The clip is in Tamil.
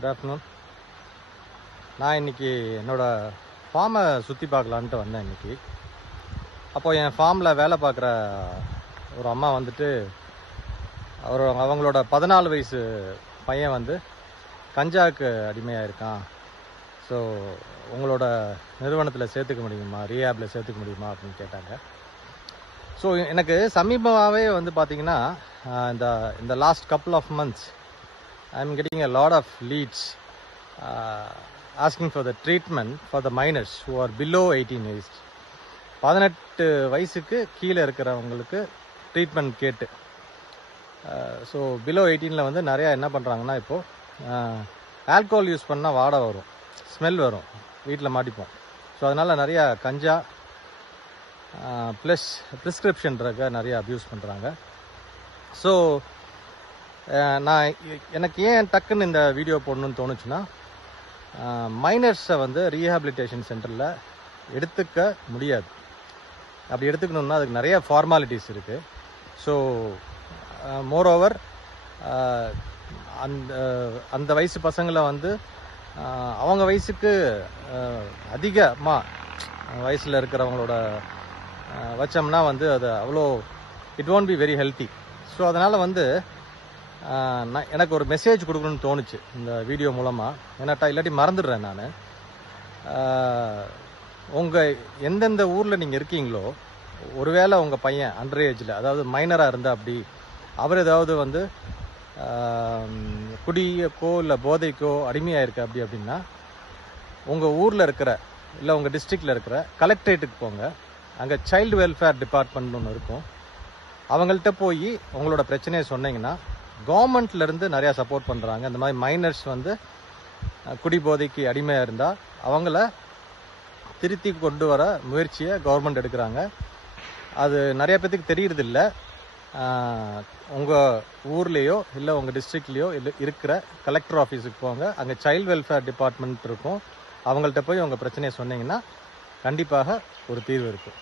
Good afternoon. நான் இன்றைக்கி என்னோடய ஃபார்மை சுற்றி பார்க்கலான்ட்டு வந்தேன் இன்றைக்கி. அப்போது என் ஃபார்மில் வேலை பார்க்குற ஒரு அம்மா வந்துட்டு அவங்களோட 14 வயசு பையன் வந்து கஞ்சாவுக்கு அடிமையாக இருக்கான். ஸோ உங்களோட நிறுவனத்தில் சேர்த்துக்க முடியுமா, ரீஹேபில் சேர்த்துக்க முடியுமா அப்படின்னு கேட்டாங்க. ஸோ எனக்கு சமீபமாகவே வந்து பார்த்திங்கன்னா இந்த last couple of months I am getting a lot of leads asking for the treatment for the minors who are below 18 years. 18 வயசுக்கு கீழே இருக்கிறவங்களுக்கு ட்ரீட்மெண்ட் கேட்டு. ஸோ பிலோ 18 வந்து நிறையா என்ன பண்ணுறாங்கன்னா, இப்போது ஆல்கோஹால் யூஸ் பண்ணால் வாடை வரும், ஸ்மெல் வரும், வீட்டில் மாட்டிப்போம். ஸோ அதனால் நிறையா கஞ்சா ப்ளஸ் ப்ரிஸ்கிரிப்ஷன் ட்ரக்கை நிறையா அப்யூஸ் பண்ணுறாங்க. ஸோ எனக்கு ஏன் டக்குன்னு இந்த வீடியோ போடணும்னு தோணுச்சுன்னா, மைனர்ஸை வந்து ரீஹாபிலிட்டேஷன் சென்டரில் எடுத்துக்க முடியாது. அப்படி எடுத்துக்கணுன்னா அதுக்கு நிறைய ஃபார்மாலிட்டிஸ் இருக்குது. ஸோ மோரோவர் அந்த வயசு பசங்களை வந்து அவங்க வயசுக்கு அதிகமாக வயசில் இருக்கிறவங்களோட வச்சோம்னா வந்து அது அவ்வளோ it won't be very healthy. So அதனால் வந்து எனக்கு ஒரு மெசேஜ் கொடுக்கணும்னு தோணுச்சு இந்த வீடியோ மூலமாக. இல்லாட்டி மறந்துடுறேன் நான். உங்கள் எந்தெந்த ஊரில் நீங்கள் இருக்கீங்களோ, ஒருவேளை உங்கள் பையன் அண்டர் ஏஜில், அதாவது மைனராக இருந்தால் அப்படி அவர் ஏதாவது வந்து குடிக்கோ இல்லை போதைக்கோ அடிமையாக இருக்கு அப்படின்னா உங்கள் ஊரில் இருக்கிற இல்லை உங்கள் டிஸ்ட்ரிக்டில் இருக்கிற கலெக்டரேட்டுக்கு போங்க. அங்கே சைல்டு வெல்ஃபேர் டிபார்ட்மெண்ட் ஒன்று இருக்கும். அவங்கள்ட்ட போய் உங்களோட பிரச்சனையை சொன்னீங்கன்னா கவர்மெண்ட்லேருந்து நிறையா சப்போர்ட் பண்ணுறாங்க. இந்த மாதிரி மைனர்ஸ் வந்து குடி போதைக்கு அடிமையாக இருந்தால் அவங்கள திருத்தி கொண்டு வர முயற்சியை கவர்மெண்ட் எடுக்கிறாங்க. அது நிறைய பேத்துக்கு தெரியறதில்ல. உங்கள் ஊர்லேயோ இல்லை உங்கள் டிஸ்ட்ரிக்ட்லேயோ இல்லை இருக்கிற கலெக்டர் ஆஃபீஸுக்கு போங்க. அங்கே சைல்டு வெல்ஃபேர் டிபார்ட்மெண்ட் இருக்கும். அவங்கள்ட்ட போய் உங்கள் பிரச்சனையை சொன்னீங்கன்னா கண்டிப்பாக ஒரு தீர்வு இருக்குது.